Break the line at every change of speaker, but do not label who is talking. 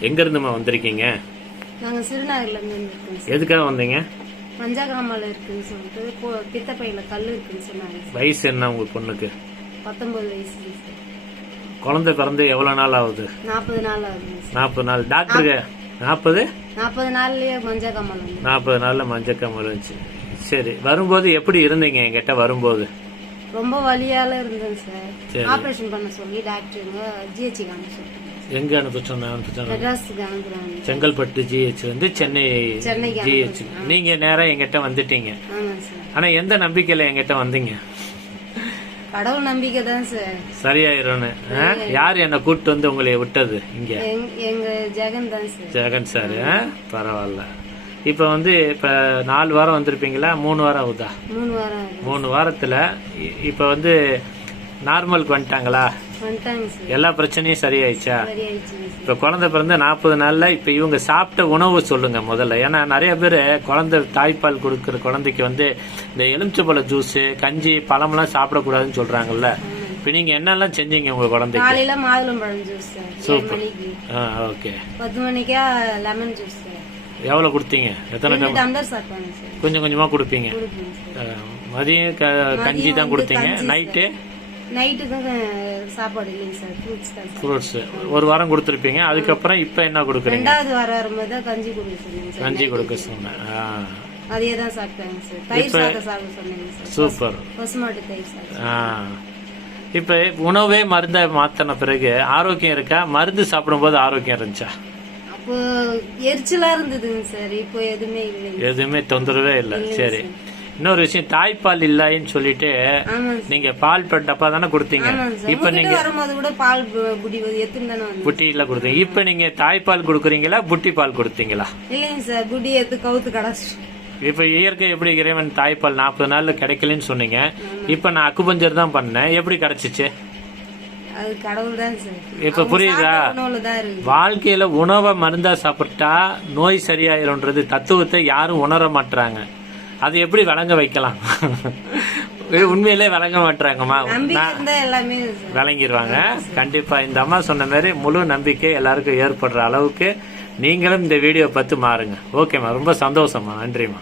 எங்க இருந்துமா வந்திருக்கீங்க?
நாங்கள் சிறுநகர்ல இருந்து இருக்கோம் சார்.
எதுக்காக வந்தீங்க?
பஞ்சாகிராமால இருக்குன்னு சொல்லிட்டு இப்போ பித்தப்பையில கல் இருக்குன்னு சொன்னாங்க சார்.
வயசு என்ன உங்க பொண்ணுக்கு?
பத்தொன்பது வயசு சார்.
குழந்தை பிறந்து எவ்வளவு நாள் ஆகுது?
நாற்பது நாள் ஆகுது சார்.
நாற்பது நாள். டாக்டருக்கு நாற்பது?
நாற்பது நாள்லயே பஞ்சாகிராமால வந்து.
நாற்பது நாள்ல மஞ்சக்காமல் இருந்துச்சு சரி வரும்போது எப்படி இருந்தீங்க என்கிட்ட வரும்போது?
ரொம்ப வலியால இருந்தேன் சார்.
சரி.
ஆபரேஷன் பண்ண சொல்லி டாக்டருங்க ஜிஹெச் காமிச்சு.
எங்க அனுப்ப சொன்ன அனுப்ப சொன்னாங்க செங்கல்பட்டு ஜிஹெச் வந்து சென்னை ஜிஹெச் நீங்க நேரா என்கிட்ட வந்துட்டீங்க. ஆனா எந்த நம்பிக்கையில என்கிட்ட வந்தீங்க?
கடவுள் நம்பிக்கை தான் சார்.
சரியாயிரும்னு? யார் என்னை கூப்பிட்டு வந்து உங்களை விட்டது இங்க?
எங்- எங்க ஜெகன் தான் சார்.
ஜெகன் சார் பரவாயில்ல. இப்ப வந்து இப்ப நாலு வாரம் வந்திருப்பீங்களா? மூணு வாரம் ஆகுதா?
மூணு வாரம்.
மூணு வாரத்துல இப்ப வந்து நார்மலுக்கு வந்துட்டாங்களா? எல்லா பிரச்சனையும் சரியாயிடுச்சா? இப்ப குழந்தை பிறந்த நாற்பது நாள்ல இப்ப இவங்க சாப்பிட்ட உணவு சொல்லுங்க முதல்ல. ஏன்னா நிறைய பேர் குழந்தை தாய்ப்பால் கொடுக்கிற குழந்தைக்கு வந்து இந்த எலுமிச்சம்பழ ஜூஸ் கஞ்சி பழம்லாம் சாப்பிடக்கூடாதுன்னு சொல்றாங்கல்ல. இப்ப நீங்க என்னெல்லாம் செஞ்சீங்க உங்க குழந்தைக்கு?
காலையில மாதுளம்பழம் ஜூஸ் மணிக்கு.
ஆ ஓகே
பத்து மணிக்கா லெமன் ஜூஸ் சார்.
எவ்வளவு கொடுத்தீங்க? எத்தனை கொஞ்சம் கொஞ்சமா கொடுப்பீங்க. மதியம் கஞ்சி தான் கொடுத்தீங்க. நைட்டு
நைட்டுக்கு சாப்பாடு இல்லைங்க சார் ஃப்ரூட்ஸ் தான் சார்.
ஃப்ரூட்ஸ் ஒரு வாரம் கொடுத்துருப்பீங்க. அதுக்கப்புறம் இப்ப என்ன கொடுக்குறீங்க?
ரெண்டாவது வாரம் வரும்போது தான் கஞ்சி கொடுக்க சொன்னீங்க சார்.
கஞ்சி கொடுக்க சொன்னேன். ஆ,
அதையே தான் சாப்பிட்டாங்க சார். தயிர் சாதம் சாப்பிட சொன்னீங்க சார்.
சூப்பர்.
பசுமாட்டு தயிர் சாதம்.
இப்ப உணவே மருந்த மாத்தின பிறகு ஆரோக்கியம் இருக்கா? மருந்து சாப்பிடும்போது ஆரோக்கியம் இருந்துச்சா?
அப்போ எரிச்சலா இருந்ததுங்க சார். இப்போ எதுவுமே இல்லைங்க
எதுவுமே தொந்தரவே இல்லை. சரி. இன்னொரு விஷயம் தாய்ப்பால் இல்லைன்னு சொல்லிட்டு நீங்க பால் டப்பா தானே கொடுத்தீங்க. இப்ப நீங்க புட்டியில கொடுத்தீங்க. இப்ப நீங்க தாய்ப்பால் கொடுக்குறீங்களா புட்டி பால் கொடுத்தீங்களா?
இல்லைங்க சார். புடி எடுத்து கவுத்து கடாச்சு
இப்ப இயற்கை எப்படி இறைவன் தாய்ப்பால் நாற்பது நாள்ல கிடைக்கலன்னு சொன்னீங்க. இப்ப நான் அக்குபஞ்சர் தான் பண்ணேன். எப்படி கிடைச்சிச்சு? இப்ப புரியுதா? வாழ்க்கையில உணவை மருந்தா சாப்பிட்டா நோய் சரியாயிரும்ன்றது தத்துவத்தை யாரும் உணர மாட்டாங்க அது எப்படி வழங்க வைக்கலாம்? உண்மையிலே வழங்க மாட்டாங்கம்மா விளங்கிடுவாங்க கண்டிப்பா இந்த அம்மா சொன்ன மாதிரி முழு நம்பிக்கை எல்லாருக்கும் ஏற்படுற அளவுக்கு நீங்களும் இந்த வீடியோ பார்த்து மாறுங்க. ஓகேம்மா. ரொம்ப சந்தோஷம்மா. நன்றிம்மா.